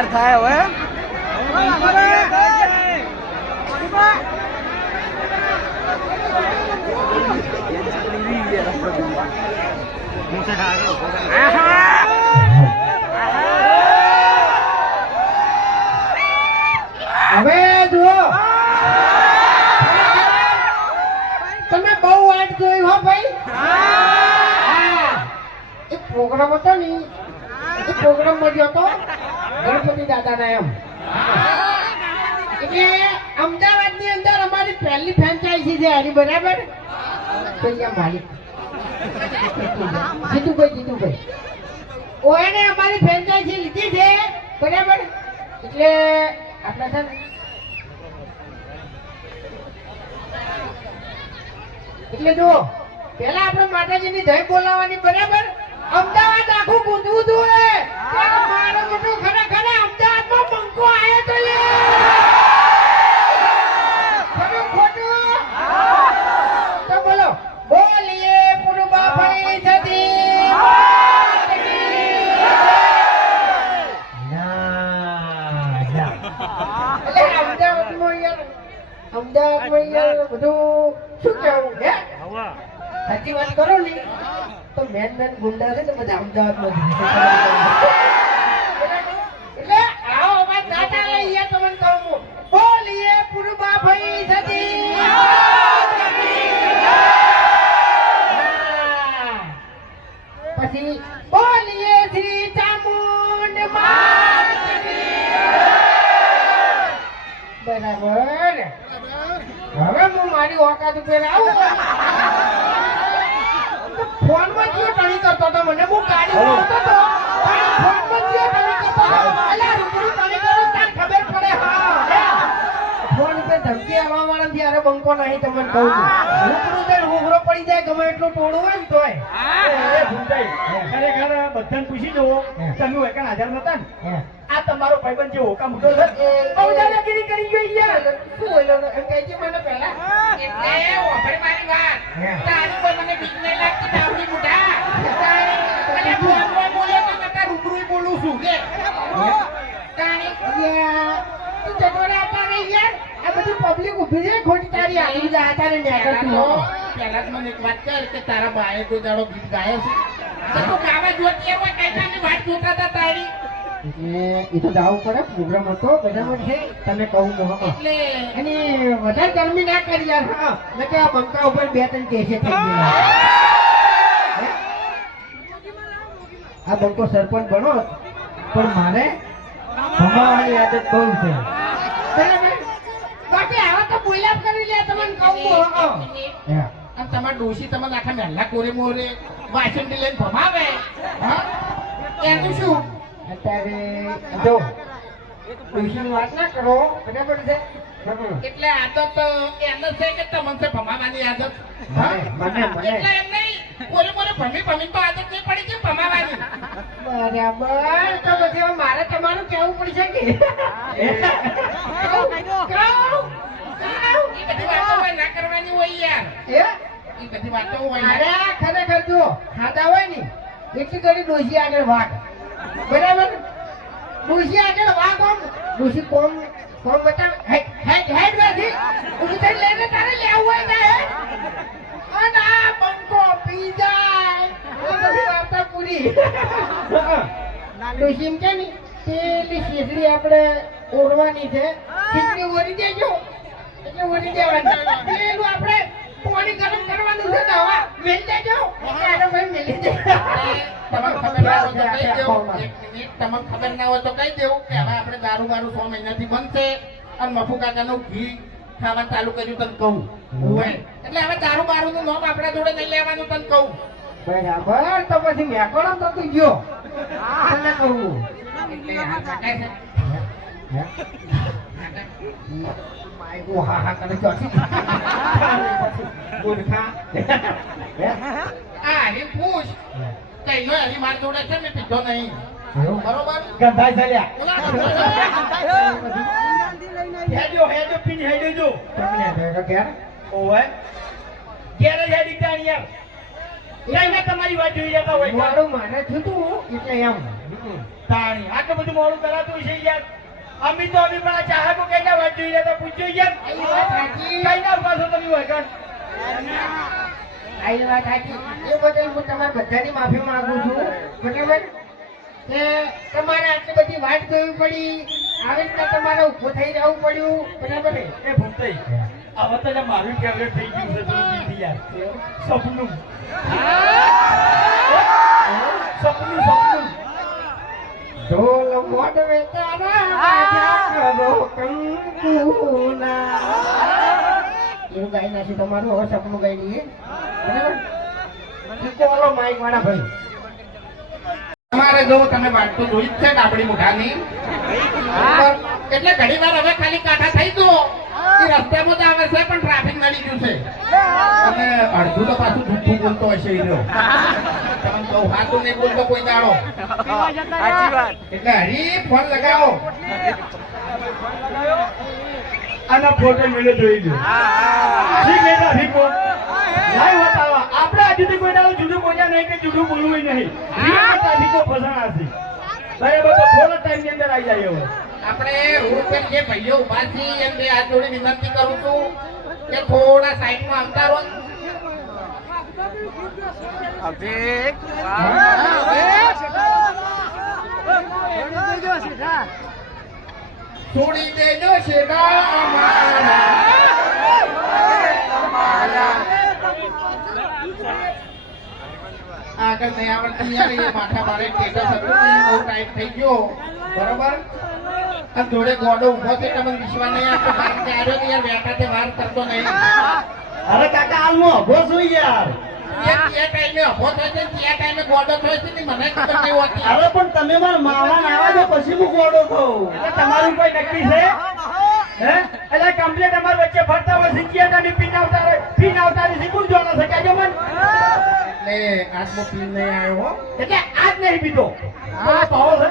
તૈયાર થાય હવે. હવે જુઓ. તમે બહુ વાટ જોઈ હો ભાઈ. એ એક પ્રોગ્રામ હતો ને એ પ્રોગ્રામમાં ગયો હતો ગણપતિ દાદાના એમ. એટલે અમદાવાદની અંદર અમારી પહેલી ફ્રેન્ચાઇઝી છે એની, બરાબર? તો અહીંયા માલિક. જીતુભાઈ જીતુભાઈ. ઓએને અમારી ફ્રેન્ચાઇઝી લીધી છે, બરાબર? એટલે આપણે છે એટલે જો પેલા આપણે માતાજીની જય બોલાવવાની, બરાબર? અમદાવાદ આખું ગુંજવું મારો મોટો ખરેખર અમદાવાદમાં બંકો આવ્યો તો લે. ખરું ખોટું? તો બોલો. બોલીએ પુરુબા ફળી થતી. અમદાવાદમાં યાર અમદાવાદમાં યાર બધું શું કહેવું હે? સાચી વાત કરો ને. તો મેન મેન ગુંડા છે ને બધા અમદાવાદમાં. એટલે આવો ના ચાલે અહીંયા તમને કહું. બોલીએ પુરુબા ભઈ સતી પછી બોલીએ શ્રી ચામુંડ બરાબર. હવે હું મારી ઓકાત ઉપર આવું. ફોનમાં જે ટણી કરતો હતો મને હું ગાડી આવતો હતો. પણ ફોનમાં જે ટણી કરતો હતો અલ્યા રૂબરૂ ટણી કરું તાર ખબર પડે હા ફોન ધમકી આવવા વાળા ત્યારે બંકો નહીં તમને કહું છું. રૂબરૂ તો રૂબરો પડી જાય ગમે એટલું ટોળું હોય ને તોય. એ ખરેખર બધાને પૂછી જુઓ તમે વેકણ હાજર નતા ને. આ તમારો ભાઈબંધ જે હોકા મોટો છે? બહુ દાદાગીરી કરી ગયો યાર. શું બોલ્યો એમ કહે છે મને પહેલા. એટલે ઓફર મારી વાત. તારી કોઈ મને બીક નહીં લાગતી તાવડી મુઢા. અને ફોનમાં બોલ્યો તો નકર રૂબરૂ બોલું છું કે યા, તું ચટોરા હતા ને યાર? આ બધી પબ્લિક ઊભી છે ખોટી તારી આવી જ આ તારે નેકળ પહેલા મને એક વાત કર કે તારા બાએ કોઈ દાડો ગીત ગાયો છે? તો તું ગાવા જોતી હોય કઈ વાત જોતા હતા તારી એટલે એ તો જાવું પડે પ્રોગ્રામ હતો બરાબર છે તમે કહું તો એટલે અને વધારે ગરમી ના કરી યાર હા. મેં આ બંકા ઉપર બે ત્રણ કેસે છે? આ બંકો સરપંચ બનો પણ મારે ભમાવાની આદત બહુ છે. બરાબર? બાકી આવા તો બોલ્યા કરી લે તમને કહું. આમ તમારા ડોશી તમને આખા મહેલા કોરે મોરે વાસણ લઈને ભમાવે. હા? એનું શું? અત્યારે જો ડોશીની વાત ના કરો બરાબર છે? એટલે આદત એમ છે કે તમને ભમાવાની આદત. એટલે એમ નહીં મોરે ભમી ભમી તો આદત નહીં પડી છે ભમાવાની. બરાબર તો પછી મારે તમારું કેવું પડશે કે? વાતો ના કરવાની હોય યાર. એ? બધી વાતો હોય ખરેખર જો ખાતા હોય ને એટલી ઘડી ડોસી આગળ વાગ બરાબર? ડોશી આગળ વા કોમ. ડોશી કોમ કોમ બતા હેડ હેડ ઊભી થઈને લઈને તારે લેવું હોય ને અને આ બંકો પી જાય. વાર્તા પૂરી. ડોશી એમ કે ની પેલી શીશડી આપણે ઓરવાની છે. શીશડી ઓરી દેજો. એટલે ઓરી દેવાની. પેલું આપણે પાણી ગરમ કરવાનું છે ને હવા મેલ દેજો. એટલે ભાઈ મેલી દે તમને ખબર ના હોય તો કહી દેવું. એક મિનિટ તમને ખબર ના હોય તો કહી દેવું કે હવે આપણે દારૂ બારૂ સો મહિનાથી બનશે અને મફુ કાકાનું ઘી ખાવા ચાલુ કર્યું તને કહું. એટલે હવે દારૂ બારૂ નું નામ આપણા જોડે નહીં લેવાનું તને કહું. બરાબર તો પછી મેકોડો તો તું ગયો. એટલે કહું એટલે આ કાકા છે હે? માયગો હા હા કરે ચોથી મૂર્ખા હે? આ હરી પૂછ કઈ નો હરી માર જોડે છે મેં પીધો નહીં. એવું? બરોબર? ગંધાઈ ચાલ્યા હેડ્યો હેડ્યો પીને હેડ્યો જો. તમને ભેગા ઘેર? ઓવે. ઘેર હેડી ત્યાં યાર. ના, ના, તમારી વાત જોઈ જતા હોય? મોડું મારે થયું તું. એટલે એમ. તાણી. આટલું બધું મોડું કરાતું છે યાર. અમે તો અમે પણ ચાહકો કઈ વાત જોઈએ તો પૂછ્યું સાચી. કઈ ના ઊભા છો તમે હોય કાં? વાત સાચી. એ બદલ હું તમારા બધાની માફી માંગુ છું. બરાબર? કે તમારે આટલી બધી વાત જોવી પડી. આવી રીતના તમારે ઊભું થઈ જવું પડ્યું. બરાબર? ને એ ભૂમતાઈ, હવે તો મારું ફેવરેટ થઈ ગયું છે યાર. સપનું. સપનું સપનું. ઢોલ મોઢવે તારા રાજા કરો કંકુના એવું ગાઈ નાખ્યું તમારું હવે સપનું ગાઈ લઈએ બરાબર? માઈક વાળા ભાઈ. તમારે જો તમે વાત તો જોઈ જ છે ને આપણી મુઠાની. એટલે ઘણી વાર હવે ખાલી કાંઠા થઈ દો એ રસ્તામાં જ આવે છે પણ ટ્રાફિક નડી ગયું છે. અને અડધું તો પાછું જૂઠું બોલતો હશે એ તમે કહું હાથું નહીં બોલતો કોઈ દાડો. એટલે હરી ફોન લગાવો. આના ફોટો મેળે જોઈ લો ઠીક છે ટ્રાફિકો લાઈવ બતાવવા. આપણે સુધી કોઈ દાડો જુદું બોલ્યા નહીં કે જુદું બોલવું નહીં. રિયલ ફસાણા છે બરાબર થોડા ટાઈમની અંદર આવી જાય હવે આપણે રૂપેન જે ભાઈઓ ઊભા છે એમ બે હાથ જોડી વિનંતી કરું છું કે થોડા સાઈડમાં આવતા રહો. છોડી દેજો શેઠા અમારા. આગળ નહીં આવડતી માથા મારે ટેટસ હતું બહુ ટાઈમ થઈ ગયો. બરોબર? અને જોડે ગોડો ઊભો છે તમને વિશ્વાસ નહીં આપતો બહાર ચાર્યો તો યાર બેઠા તે વાર કરતો નહીં. અરે કાકા હાલમાં અભો છું યાર. એ તે ટાઈમે ઊભો થાય છે ને તે ટાઈમે ગોડો થાય છે ને મને ખબર નહીં હોતી. અરે પણ તમે મારા માવા આવા છો પછી હું ગોડો થઉં? તમારું કોઈ નક્કી છે? એટલે કમ્પ્લીટ અમાર વચ્ચે ફરતા હોય શીખ્યા તમે પીન આવતા પીન આવતા શીખું મન. એટલે આજનો પીન નહીં આવ્યો એટલે આજ નહીં પીધો. બોલો છે.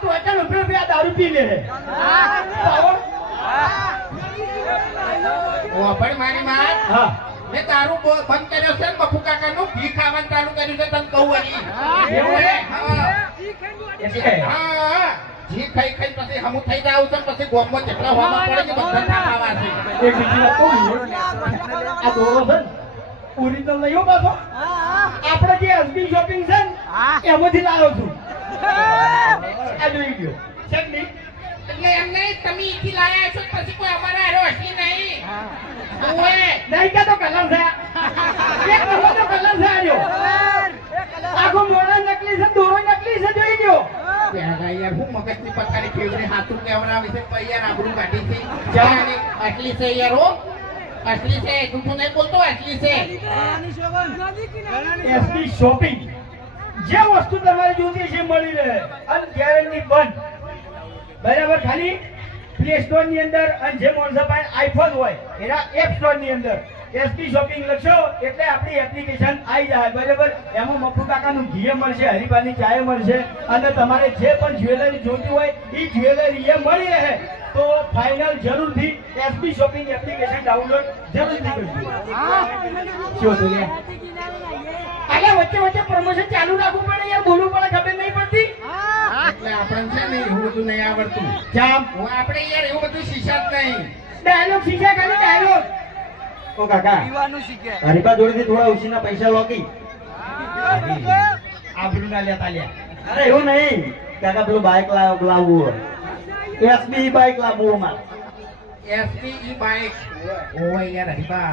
તું દારૂ પી લે પણ મારી માં હા. મેં તારું બંધ કર્યો છે ને બપુ કાકાનું? ઘી ખાવાનું ચાલુ કર્યું છે તને કહું હજી એવું હે? ઘી ખાઈ ખાઈ પછી હમું થઈ જાવ છે પછી ગોમમાં જેટલા હોવા પડે છે બધા ખાવા છે. એક બીજી વાત કહું આ દોરો છે ઓરિજિનલ નહીં હો પાછો? આપણે જે એસબી શોપિંગ છે ને એમાંથી લાવ્યો છું. આ જોઈ ગયો છે એટલે એમ નહીં તમે ઈથી લાયા છો પછી કોઈ અમારે હારો હસી નહીં. ઓએ. નહીં કે તો કલર છે એક નંબર તો કલર છે આર્યો આખો મોડા નકલી છે દોરો નકલી છે જોઈ ગયો યાર હું મગજની પથારી ફેવરે હાથું કેવડાવી વિશે પછી યાર આબરૂ કાઢી છે. જા. યાર, અસલી છે યાર હો. અસલી છે જૂઠું નહીં બોલતો આટલી છે. શોપિંગ. જે વસ્તુ તમારે જોતી છે મળી રહે. અને ગેરંટી બંધ બરાબર ખાલી પ્લે સ્ટોરની અંદર અને જે માણસો પાસે આઈફોન હોય એના એપ સ્ટોરની અંદર એસપી શોપિંગ લખશો એટલે આપણી એપ્લિકેશન આવી જાય બરાબર? એમાં મફુ કાકાનું ઘી મળશે હરીફાની ચાય મળશે અને તમારે જે પણ જ્વેલરી જોતી હોય એ જ્વેલરી એ મળી રહે. તો ફાઇનલ જરૂરથી એસપી શોપિંગ એપ્લિકેશન ડાઉનલોડ જરૂરથી કરજો? અલ્યા વચ્ચે વચ્ચે પ્રમોશન ચાલુ રાખવું પડે યાર બોલવું પડે ખબર નહીં પડતી. એટલે આપણને છે ને એવું બધું નહીં આવડતું. જામ. આપણે યાર એવું બધું શીશા જ નહીં. ડાયલોગ શીખ્યા ખાલી ડાયલોગ ઓ કાકા હરીફા જોડેથી થોડા ઉછીના પૈસા લોકી આબરૂ ના લેતા લ્યા. અરે એવું નહીં. કાકા પેલું બાઇક લાવ લાવવું હોય. એસબી બાઇક લાવવું અમારે એસપી બાઇક ઓય યાર હરીબા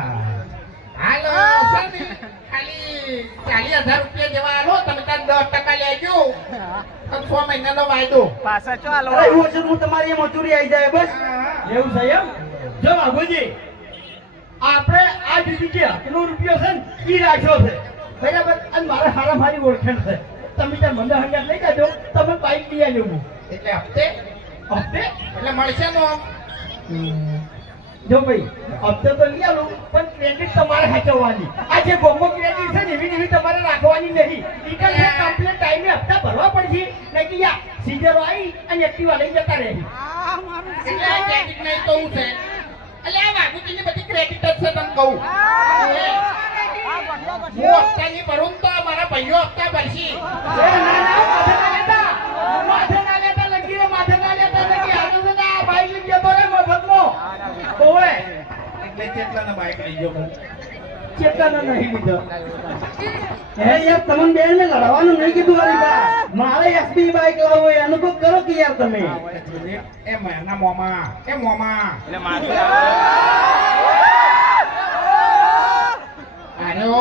હાલો સર ખાલી ચાલીસ હજાર રૂપિયા જેવા આલો તમે દસ ટકા લેજો છ વાયદો. એવું હશે હું તમારી મજૂરી આવી જાય બસ. એવું છે એમ? જો બાબુજી આપણે આ દીદી જે હકનો રૂપિયો છે ને ઈ રાખ્યો છે. બરાબર? અને મારે હારા મારી ઓળખાણ છે. તમે ત્યાં મને હંગાત લઈ જાજો તમે બાઈક લઈ આવ્યો એટલે હપ્તે? હપ્તે? એટલે મળશે નો જો ભાઈ હપ્તો તો લઈ આવું પણ ક્રેડિટ તમારે સાચવવાની. આ જે ગોમો ક્રેડિટ છે ને એવી એવી તમારે રાખવાની નહીં. નીકળ છે કમ્પ્લેટ ટાઈમે હપ્તા ભરવા પડશે. નહીં કે યા સીઝરો આવી અને એક્ટિવા લઈ જતા રહે. એટલે ક્રેડિટ નહીં તો હું છે? એટલે આ વાઘુજીની બધી ક્રેડિટ જ છે તને કહું. હું હપ્તાની ભરું તો મારા ભાઈઓ હપ્તા ભરશી. એટલે કેટલાના બાઈક લઈ ગયો નહીં લીધો. હે યાર તમને બેન ને લડવાનું નહીં કીધું મારી બા. મારે એસબી બાઈક લાવો એ અનુભવ કરો કે યાર તમે. એ મહેના મોમાં. એ મોમાં. આનો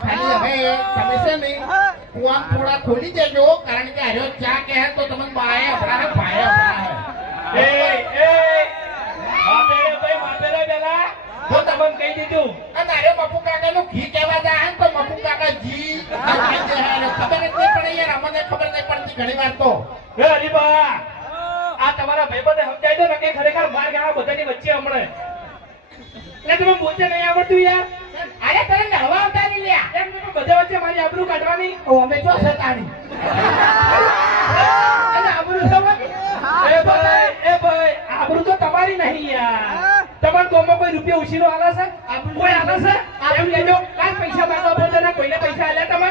ખાલી હવે તમે છે ને કુવા થોડા ખોલી દેજો કારણ કે આર્યો ચા કહે તો તમને બાય અપરાને ભાઈ અપરાને એ એ. તમને કહી દીધું. અને બાપુ કાકા નું ઘી કહેવા જાય તો બાપુ કાકા ઘી. ખબર જ નહીં પડે યાર અમને ખબર નહીં પડતી ઘણી વાર તો. હે હરીબા આ તમારા ભાઈબંધને સમજાઈ દો ને કે ખરેખર માર ગાળા બધાની વચ્ચે હમણે? એટલે તમે બોલતે નહીં આવડતું યાર. અરે તને હવા નહીં લ્યા. એમ બધા વચ્ચે મારી આબરૂ કાઢવાની. અમે જો સતાણી અને આબરૂ થવાની એ ભાઈ એ ભાઈ આબરૂ તો તમારી નહીં યાર તમાર ગામમાં કોઈ રૂપિયા ઉછીનો આલા છે? કોઈ આલા છે? એમ કહેજો કાલ પૈસા માંગવા બોલતો ના કોઈને પૈસા આલ્યા તમને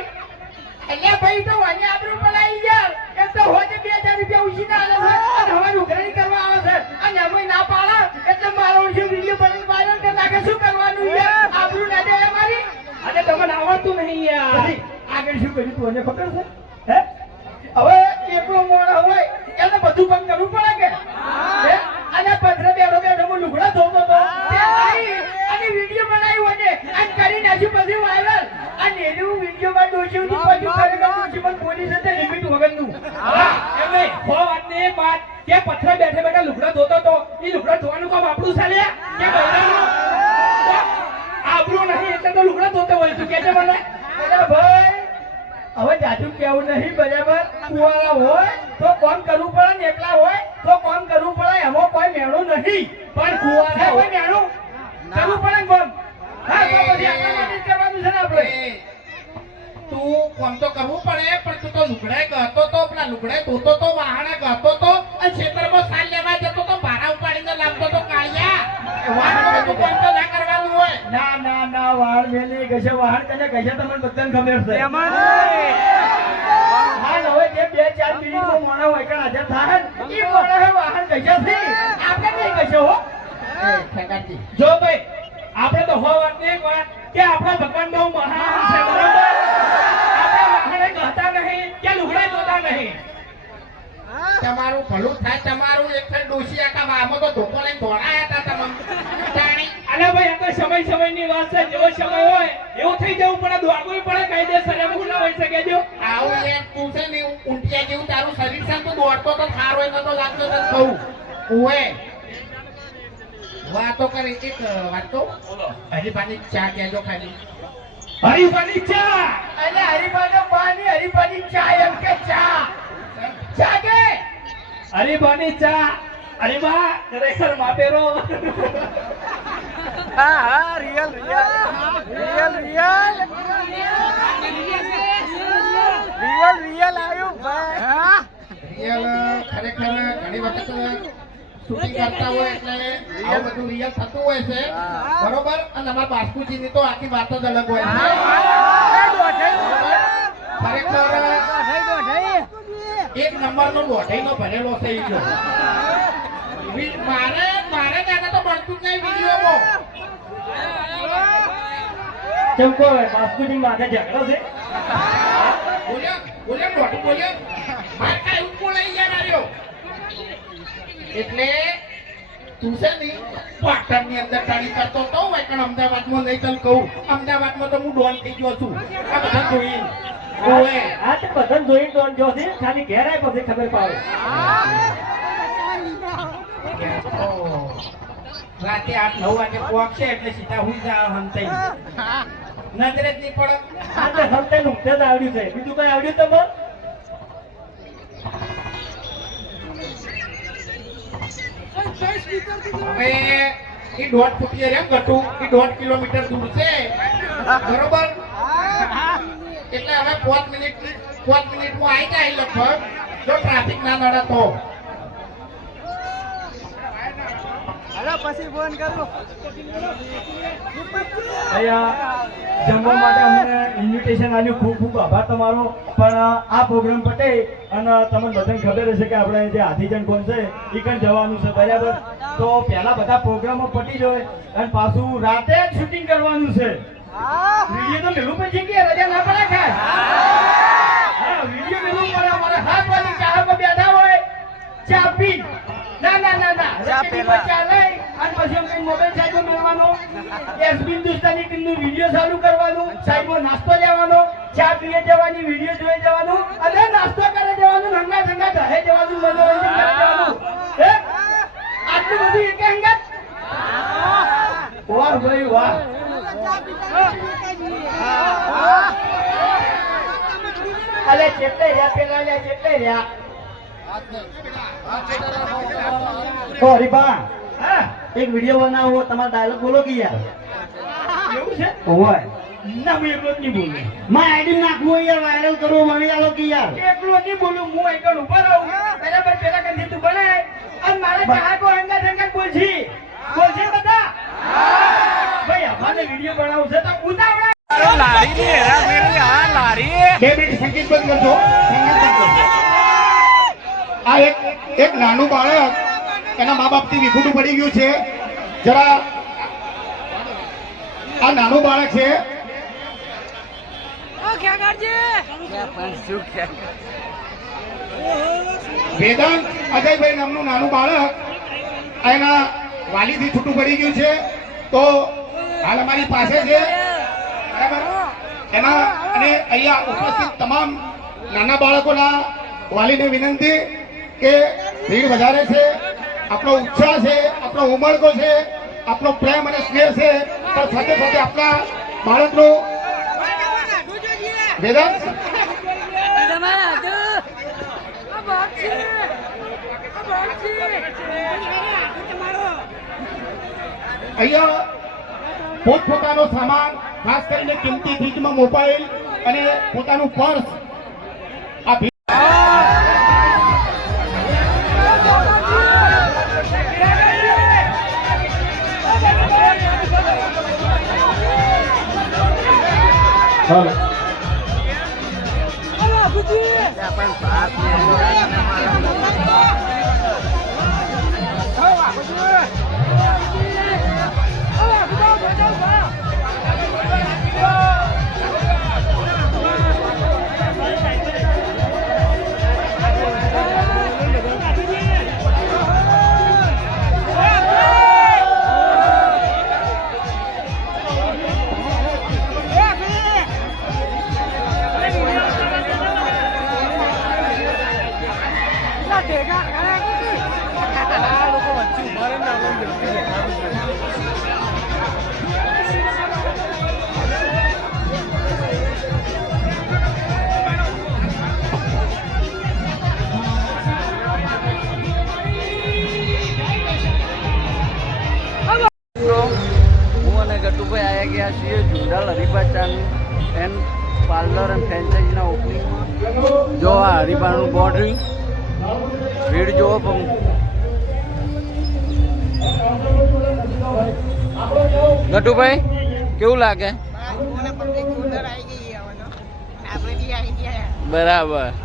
એટલે ભાઈ તો વાને આપણું પલાઈ ગયા. એમ તો હોજે બે હજાર રૂપિયા ઉછીના આલે છે અને હવે ઉઘરાણી કરવા આવે છે. અને અમે ના પાડે એટલે મારો જે વીડિયો બની વાયરલ કરી નાખે. શું કરવાનું યાર આબરૂ ના દે મારી. અને તમને આવડતું નહીં યાર. આગળ શું કર્યું? તું અને ખબર છે? હે? હવે એકલો મોણો હોય એને બધું કામ કરવું પડે કે હે? અને પથરે બેઠો બેઠો હું લુગડા ધોતો તો તે આવી અને વીડિયો બનાવ્યો અને અને કરી નાખ્યું પછી વાયરલ અને એનું વીડિયો માં ડોશી ઉધી પછી ખરેખર ડોશી પણ પોલીસ હતી લિમિટ વગરનું. હા એમ વાતની એક વાત કે પથરે બેઠે બેઠા લુગડા ધોતો તો એ લુગડા ધોવાનું કામ આપણું ચાલે કે બૈરાનું? આબરૂ નહીં એટલે તો લુગડા ધોતો હોય તું કેજે મને? ભાઈ હવે જાજુ કેવું નહીં બરાબર? કુવાળા હોય તો કોમ કરવું પડે ને એકલા હોય તો કોમ કરવું પડે એમાં કોઈ મેળું નહીં. પણ કુવાળા હોય મેળું. કરવું પડે કોમ. હા તો પછી આપણા માટે કરવાનું છે ને આપણે. એ, તું કોમ તો કરવું પડે પણ તું તો લુગડાય ગતો તો પેલા લુગડાય ધોતો તો વાહણે ગતો તો ખેતરમાં સાલ લેવા જતો તો ભારા ઉપાડીને લાવતો તો કાળિયા. કોમ તો ના કરવાનું હોય. ના ના ના વાળ મેલી કશે વાહન કને કશે તમને બધાને ખબર છે. હા. હવે જે બે ચાર મિનિટમાં મોણા હોય કે હાજર થાય ને, ઈ મોણા હે વાહન કશે છે. આપણે નહીં કશે હો. જો ભાઈ આપણે તો હો વાત ને એક વાત કે આપણા ભગવાન બહુ મહાન છે બરાબર આપણે વાહણે ગહતા નહીં કે લુગડાઈ ધોતા નહીં તમારું ભલું થાય તમારું એક ફેર આખા વામો તો ધોકો લઈને દોડાયા હતા તમે. જાણી અલે ભાઈ આ તો સમય સમયની વાત છે જેવો સમય હોય એવું થઈ જવું પડે દોડવું પડે કાયદેસર એમ ના હોય શકે જો? આવું એ તું છે ને ઊંટિયા જેવું તારું શરીર છે તું દોડતો તો થાર હોય તો લાગતો તો કહું. ઓએ વાતો કરી એક વાત. તો હરીફાની ચા કહેજો ખાલી. હરીફાની ચા! અને હરીફાનો પાણી હરીફાની ચા એમ કે ચા. ચા કે? હરીફાની ચા અરે બા ખરેખર માપેરો રિયલ રિયલ હા રિયલ રિયલ રિયલ રિયલ આયુલ ખરેખર ઘણી વખત શૂટિંગ કરતા હોય એટલે આ બધું રિયલ થતું હોય છે બરોબર અને અમારા બાસ્કુજીની તો આખી વાત જ અલગ હોય છે ખરેખર એક નંબરનો નો ભરેલો છે ઈ મારે મારે ત્યાં તો મળતું જ નહીં કેમ કોઈ બાસ્કુજી માથે ઝઘડો છે? બોલ્યો બોલ્યો મોટું બોલ્યો. મારે કાંઈ એવું લઈ ગયા માર્યો. એટલે તું છે ને પાટણની અંદર તાળી કરતો તો હોય પણ અમદાવાદમાં નહીં તને કહું. અમદાવાદમાં તો હું ડોન થઈ ગયો છું. આ બધા જોઈ ઓએ આ તો બધાને જોઈ દોન જો છે ખાલી ઘેર આય પછી ખબર પાડે. રાતે આઠ નવ વાગે પહોંચશે એટલે સીધા હું જા હંતાઈ નજરે જ નહીં પડે. આ તો હલતે નુકતે જ આવડ્યું છે. બીજું કઈ આવડ્યું તમને એ દોઢ ફૂટીએ રેમ ગટું એ દોઢ કિલોમીટર દૂર છે. બરોબર? એટલે હવે પાંચ મિનિટ પાંચ મિનિટમાં આવી જાય લગભગ જો ટ્રાફિક ના નડે તો. અહીંયા જમવા માટે અમને ઇન્વિટેશન આપ્યું. ખૂબ ખૂબ આભાર તમારો. પણ આ પ્રોગ્રામ પટે અને તમને બધાને ખબર હશે કે આપણે જે આધીજન કોણ છે એ કણ જવાનું છે બરાબર? તો પહેલા બધા પ્રોગ્રામો પતી જાય અને પાછું રાતે જ શૂટિંગ કરવાનું છે. વીડિયો તો મેલું પછી કે રજા ના પડે? ચા પી. ના ના ના ના. ચા લઈ અને પછી એમ કઈ મોબાઈલ સાઈડમાં મેળવાનો. એસ હિન્દુસ્તાની ટીમનું વીડિયો ચાલુ કરવાનું. સાહેબો નાસ્તો લેવાનો. ચા પીએ જવાની વીડિયો જોઈ જવાનું. અને નાસ્તો કરે જવાનું રંગા રંગા રહે જવાનું મનોરંજન કરવાનું. હે. આટલું બધું એક અંગત? વાહ ભાઈ વાહ. અલે જેટલે રહ્યા પેલા લ્યા જેટલે રહ્યા. એક વીડિયો બનાવો તમારો ડાયલોગ બોલો કે યાર? એવું છે? હોય. ના હું એકલો નહીં બોલું. માં આઈડી નાખવું હોય યાર વાયરલ કરવો મળી આલો કે યાર. એકલો નહીં બોલું હું એકલ ઊભો રહું. બરાબર પેલા કંઈ તું બનાય. અને મારા ચાહકો અંગત અંગત બોલજી બોલજી બધા? ભાઈ અમારે વીડિયો બનાવવું છે તો ઉતાવળા. બે મિનિટ સંગીત બંધ કરજો. સંગીત બંધ કરજો. આ એક એક નાનું બાળક એના મા બાપથી વિખૂટું પડી ગયું છે. જરા આ નાનું બાળક છે? વેદાંત અજયભાઈ નામનું નાનું બાળક એના વાલીથી છૂટું પડી ગયું છે. તો હાલ અમારી પાસે છે. બરાબર? એના અને અહીંયા ઉપસ્થિત તમામ નાના બાળકોના વાલીને વિનંતી કે ભીડ વધારે છે, આપણો ઉત્સાહ છે, આપણો ઉમળકો છે, આપણો પ્રેમ અને સ્નેહ છે પણ સાથે સાથે આપણા બાળકનો વેદાંત? અહીંયા પોતપોતાનો સામાન, ખાસ કરીને કિંમતી ચીજમાં મોબાઈલ અને પોતાનું પર્સ મિત્રો લાગે? બરાબર.